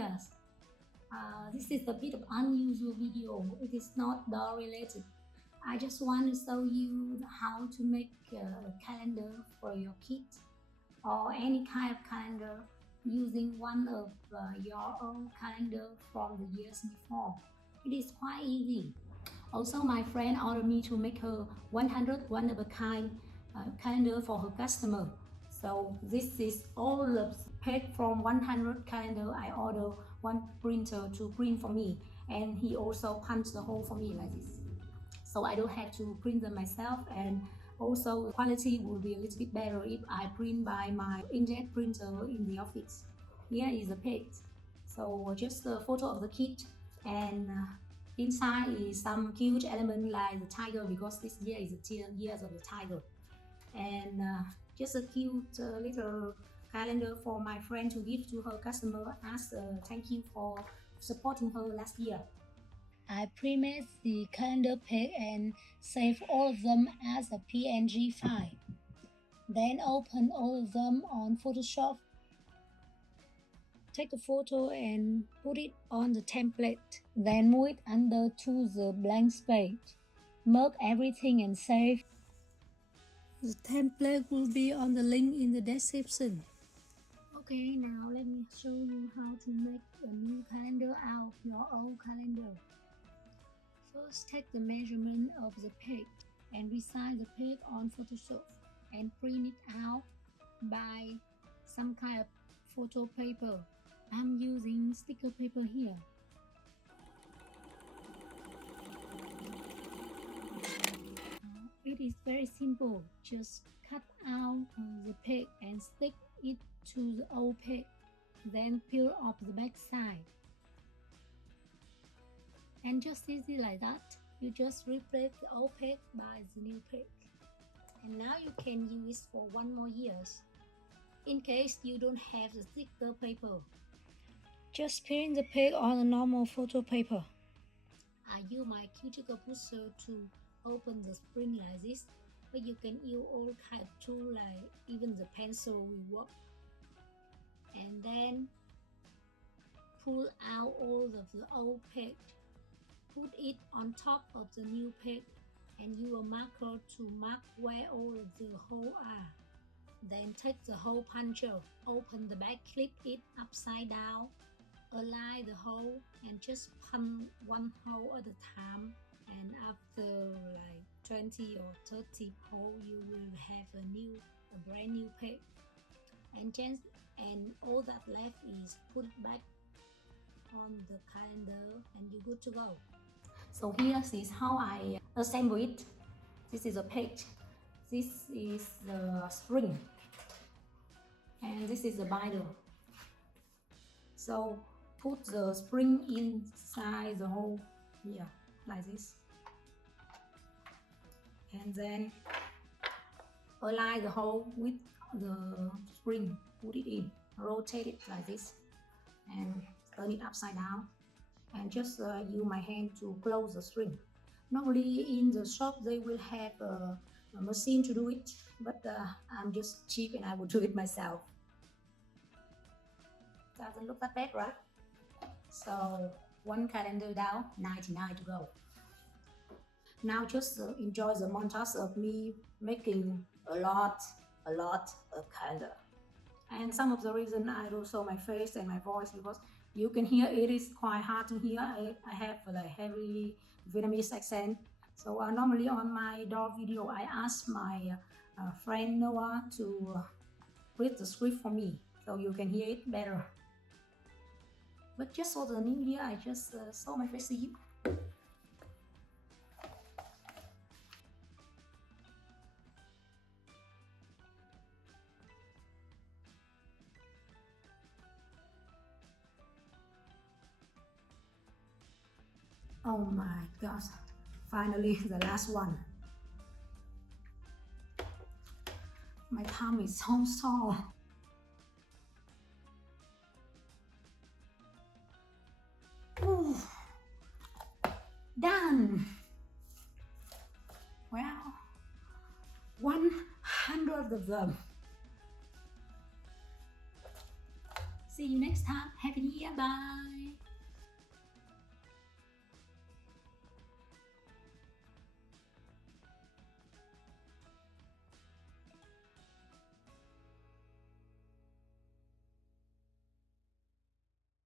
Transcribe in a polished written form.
years. This is a bit of unusual video. It is not doll related. I just want to show you how to make a calendar for your kids or any kind of calendar using one of your own calendar from the years before. It is quite easy. Also, my friend ordered me to make her 100 one-of-a-kind calendar for her customer. So this is all the page from 100 calendar. I order one printer to print for me, and he also punched the hole for me like this. So I don't have to print them myself, and also the quality will be a little bit better if I print by my inkjet printer in the office. Here is the page. So just a photo of the kit, and inside is some cute element like the tiger, because this year is the years of the tiger. And just a cute little calendar for my friend to give to her customer as a thank you for supporting her last year. I pre-made the calendar page and save all of them as a PNG file. Then open all of them on Photoshop. Take a photo and put it on the template. Then move it under to the blank space. Mark everything and save. The template will be on the link in the description. Okay, now let me show you how to make a new calendar out of your old calendar. First, take the measurement of the page and resize the page on Photoshop and print it out by some kind of photo paper. I'm using sticker paper here. It is very simple. Just cut out the page and stick it to the old page. Then peel off the back side. And just easy like that, you just replace the old page by the new page. And now you can use it for 1 more year. In case you don't have the sticker paper, just print the page on a normal photo paper. I use my cuticle pusher to open the spring like this, but you can use all kind of tools like even the pencil will work. And then pull out all of the old page. Put it on top of the new page and use a marker to mark where all of the holes are. Then take the hole puncher, open the back, clip it upside down, align the hole and just punch one hole at a time. And after like 20 or 30 holes, you will have a brand new page. And all that left is put it back on the calendar and you're good to go. So here is how I assemble it. This is a page. This is the string. And this is the binder. So put the spring inside the hole here, like this. And then align the hole with the spring. Put it in, rotate it like this, and turn it upside down. And just use my hand to close the string. Normally in the shop they will have a machine to do it, but I'm just cheap and I will do it myself. Doesn't look that bad, right? So 1 calendar down, 99 to go. Now just enjoy the montage of me making a lot of calendar. And some of the reason I don't show my face and my voice, because you can hear it is quite hard to hear. I have a heavy Vietnamese accent. So normally on my doll video, I ask my friend Noah to read the script for me, so you can hear it better. But just for the new year, I just show my face to you. Oh my gosh, finally the last one. My palm is so sore. Ooh, done. Well, 100 of them. See you next time. Happy New Year. Bye.